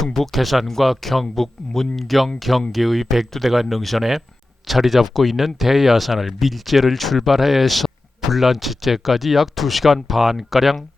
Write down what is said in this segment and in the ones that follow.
충북 계산과 경북 문경 경계의 백두대간 능선에 자리 잡고 있는 대야산을 밀제를 출발해서 불란치째까지 약 2시간 반가량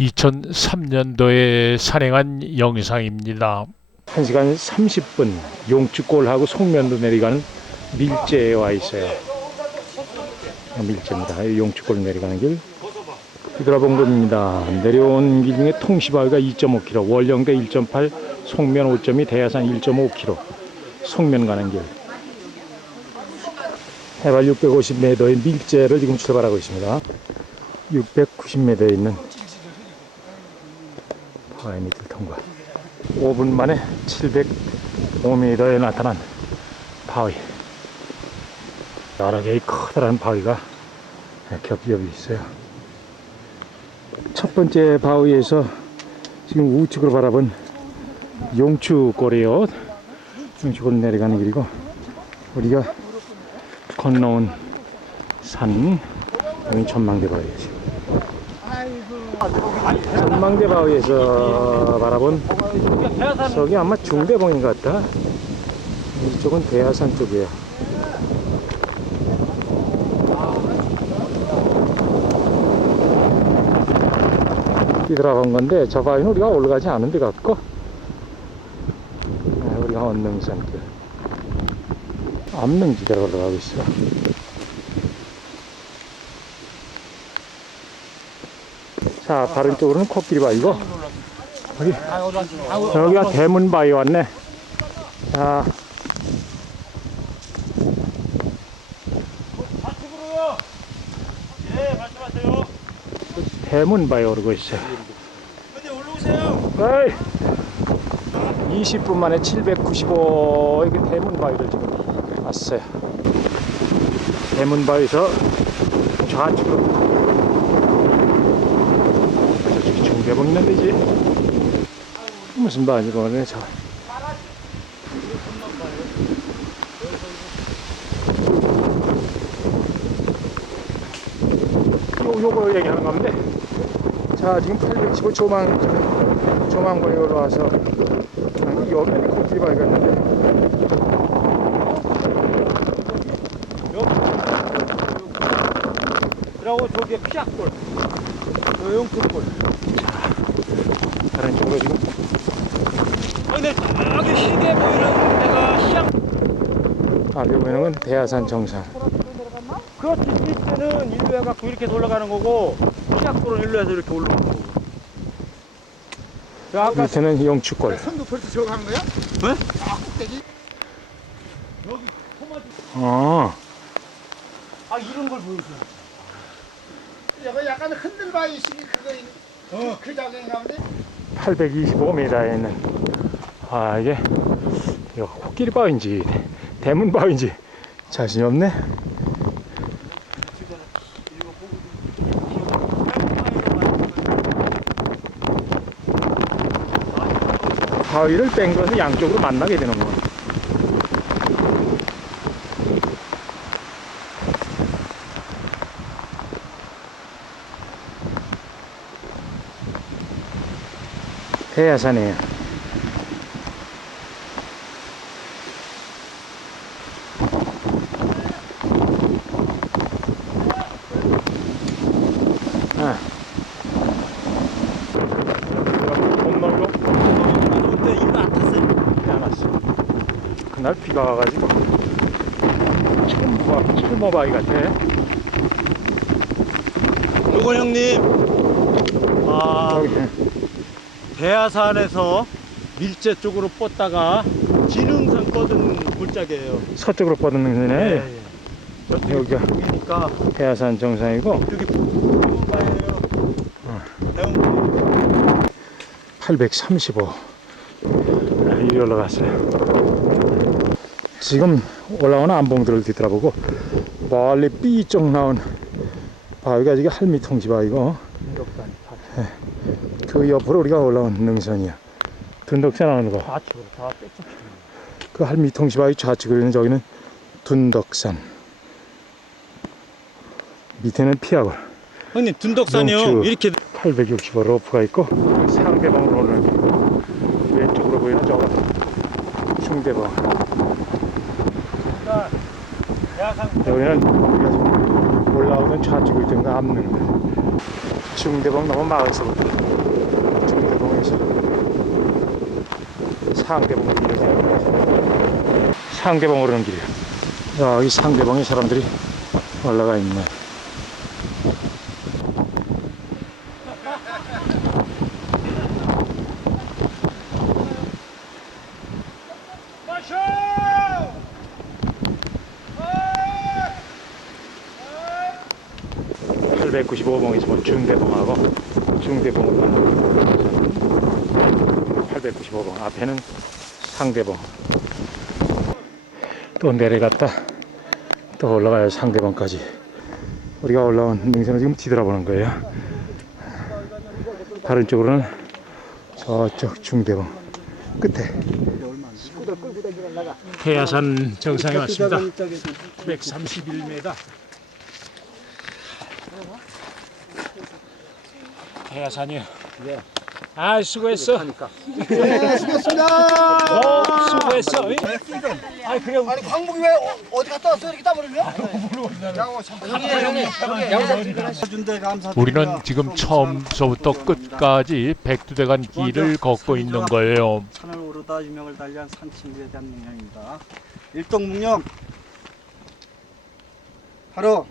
2003년도에 산행한 영상입니다. 1시간 30분 용주골하고 송면도 내려가는 밀제에 와 있어요. 아, 밀제입니다. 용주골 내려가는 길. 뒤돌아본 겁니다. 내려온 길 중에 통시바위가 2.5km, 월령대 1.8, 송면 5.2, 대야산 1.5km. 송면 가는 길. 해발 650m의 밀제를 지금 출발하고 있습니다. 690m에 있는 바위 밑을 통과. 5분 만에 705m에 나타난 바위. 여러 개의 커다란 바위가 겹겹이 있어요. 첫 번째 바위에서 지금 우측으로 바라본 용추골이에요. 용추골 내려가는 길이고 우리가 건너온 산 여기 전망대. 지금. 전망대 바위에서 바라본 저기 아마 중대봉인 것 같다. 이쪽은 대하산 쪽이에요. 뒤돌아간 건데 저 바위는 우리가 올라가지 않은 데 같고 언능산길 암릉지대로 올라가고 있어 자 다른 쪽으로는 코끼리 바위고 여기, 여기가 대문 바위 왔네 자. 대문 바위 오르고 있어요 근데 올라오세요. 어이. 20분 만에 795 이게 대문바위를 지금 왔어요. 대문바위에서 좌측으로. 저쪽에 중대봉 있는 데 지. 무슨 바위고 그래 저. 요, 요거 얘기하는 건데 자 지금 815 조망 조망거리 올라와서 아니 여기는 코끼리 있는데 그리고 저기 피약골. 조용특골. 다른 쪽으로 지금 어, 근데 저기 시계 보이는 데가 시약. 앞에 보이는 건 대하산 정상 그렇지. 밑에는 일로 해갖고 이렇게 올라가는 거고 피약골은 일로 해서 이렇게 올라가는 거고. 저 아까 밑에는 용축골 선도 벌써 저거 하는 거야? 네? 아, 꼭대기? 어아 이런 걸 보여줘. 저거 약간 흔들바위식이 그거, 있- 어, 그 자경인가 본데? 825m에 있는 아 이게 이거 코끼리 바위인지 대문 바위인지 자신이 없네 바위를 뺀 것은 양쪽으로 만나게 되는 거야 대야산이에요 아. 봄날로 근데 일로 안 탔어요. 안 왔어. 와가지고 철모 철모바위 같아. 요건 형님. 아 대하산에서 밀제 쪽으로 뻗다가 진흥선 뻗은 골짜기예요. 서쪽으로 뻗는 데네. 예. 저쪽이 여기가. 북이니까 대야산 정상이고 여기 대운바예요. 대운 835 이리 올라갔어요. 지금 올라오는 안봉들을 뒤돌아보고 멀리 삐쩍 나온 바위가 지금 할미통지 바위고 그 옆으로 우리가 올라온 능선이야. 둔덕산 하는 거. 좌측으로 좌 빼쪽. 그 할미통지 바위 좌측으로 있는 저기는 둔덕산. 밑에는 피하골. 형님 둔덕산이요. 이렇게 865 로프가 있고 상대방으로 오는 왼쪽으로 보이는 상대 방. 대하산 여기는 우리가 지금 올라오는 좌측 일등가 앞는 중대봉 넘어 마을서부터 중대봉에서 상대봉으로 이어져요. 상대봉 오르는 길이에요. 여기 상대봉에 사람들이 올라가 있네. 895봉에서 본 중대봉하고 중대봉으로 가는 895봉. 앞에는 상대봉. 또 내려갔다. 또 올라가요 상대봉까지. 우리가 올라온 능선을 지금 뒤돌아보는 거예요. 다른 쪽으로는 저쪽 중대봉. 끝에. 태야산 정상에 왔습니다. 931m 태야산이요. 아 수고했어. 네, 수고했습니다. 어, 수고했어. 이? 아니 광복이 왜 어, 어디 갔다 왔어 이렇게? 준대 감사. 우리는 지금 처음서부터 끝까지 백두대간 길을 걷고 있는 거예요. 산을 오르다 유명을 달리한 산 친구에 대한 명령입니다. 일동 묵령. 바로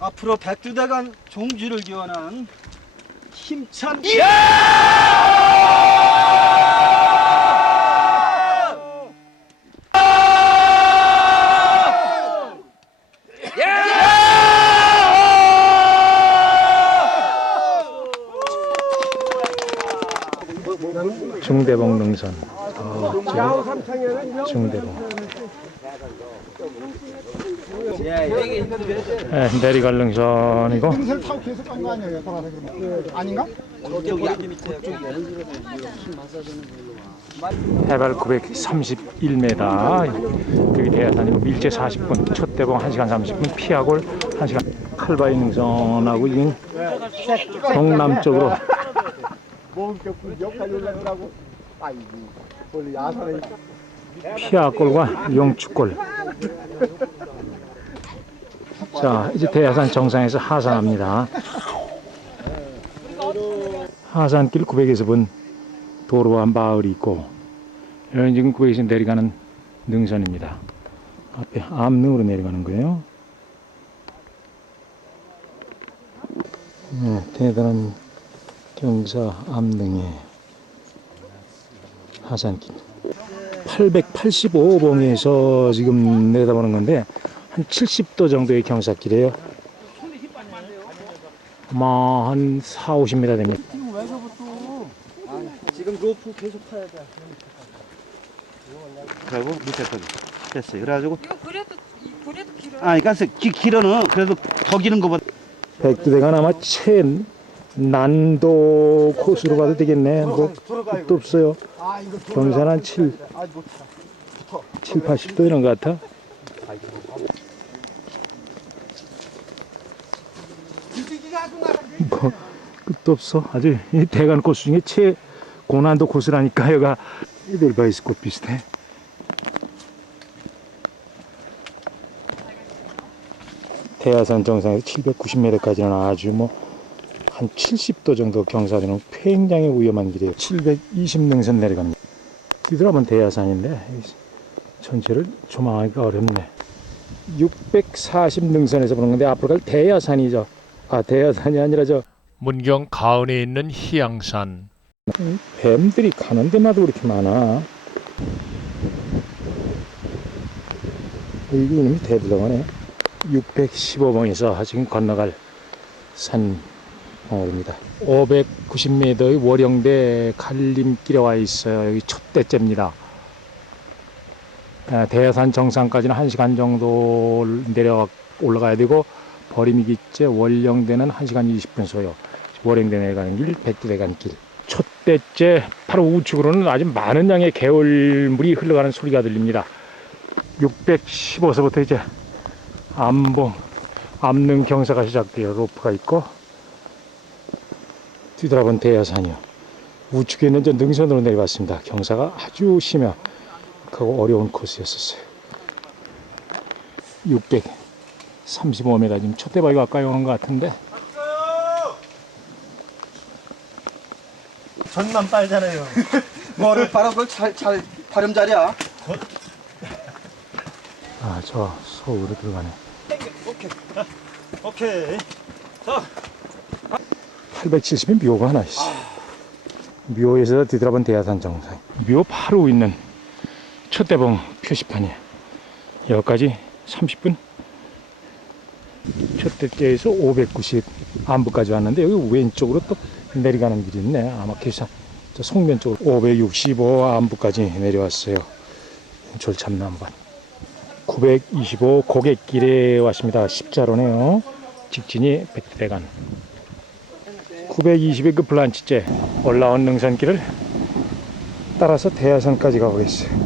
앞으로 백두대간 종주를 기원한 힘찬 중대봉 능선. 어, 중대봉. 네, 내리갈 능선이고 등산을 타고 계속 간 거 아니에요? 돌아서 그러면 아닌가? 해발 931m. 여기 대야산이고 밀제 40분, 첫대봉 1시간 30분, 피하골 1시간. 칼바위 능선하고 이긴 동남쪽으로 몸격분 역할 연락을 아이고 원래 야산에 피아골과 용축골. 자, 이제 대야산 정상에서 하산합니다. 하산길 900에서 본 도로와 마을이 있고, 여기 지금 900에서 내려가는 능선입니다. 앞에 암릉으로 내려가는 거예요. 네, 대단한 경사 암릉의 하산길. 885봉에서 지금 내다보는 건데 한 70도 정도의 경사길이에요. 아마 한 4, 50m 됩니다. 지금 로프 계속 타야 돼. 그리고 밑에 거 됐어요. 그래가지고 이거 그래도 그래도 길어요. 아, 그러니까 기, 길어는 그래도 더 기는 거보다 백두대간 아마 최 난도 코스로 가도 되겠네. 뭐 끝도 없어요. 경사는 한 7, 아 못. 7, 80도 이런 것 같아. 뭐 끝도 없어. 아주 이 대간 코스 중에 최 고난도 코스라니까 여가 에델바이스 꽃 비슷해. 태야산 정상에서 790m까지는 아주 뭐 한 70도 정도 경사되는 굉장히 위험한 길이에요. 720능선 내려갑니다. 뒤돌아보면 대야산인데 전체를 조망하기가 어렵네. 640능선에서 보는 건데 앞으로 갈 대야산이죠. 아 대야산이 아니라 저 문경 가은에 있는 희양산. 뱀들이 가는 데마다 그렇게 많아. 이게 이름이 대들어가네. 615번에서 지금 건너갈 산 입니다. 590m의 월영대 갈림길에 와 있어요. 여기 첫대째입니다. 아, 대야산 정상까지는 1시간 정도 내려 올라가야 되고 버림이기째 월령대는 1시간 20분 소요. 월영대 내려가는 길, 백두대간 길. 첫대째 바로 우측으로는 아주 많은 양의 개울물이 흘러가는 소리가 들립니다. 615서부터 이제 암봉, 암릉 경사가 시작돼요. 로프가 있고 뒤돌아본 대야산이요. 우측에 있는 저 능선으로 내려왔습니다. 경사가 아주 심해. 그 어려운 코스였었어요. 635m 지금 첫대박이 가까이 오는 것 같은데 전만 빨잖아요. 뭐를 바로 그걸 잘, 잘 발음 잘이야. 아저 속으로 들어가네. 오케이. 870의 묘가 하나 있어. 묘에서 뒤돌아본 대야산 정상. 묘 바로 있는 첫대봉 표시판이야. 여기까지 30분. 첫대째에서 590 안부까지 왔는데 여기 왼쪽으로 또 내려가는 길이 있네. 아마 계산 저 송면 쪽으로 565 안부까지 내려왔어요. 졸참남반. 925 고객길에 왔습니다. 십자로네요. 직진이 백대간. 920의 그 블란치째 올라온 능선길을 따라서 대야산까지 가보겠어요.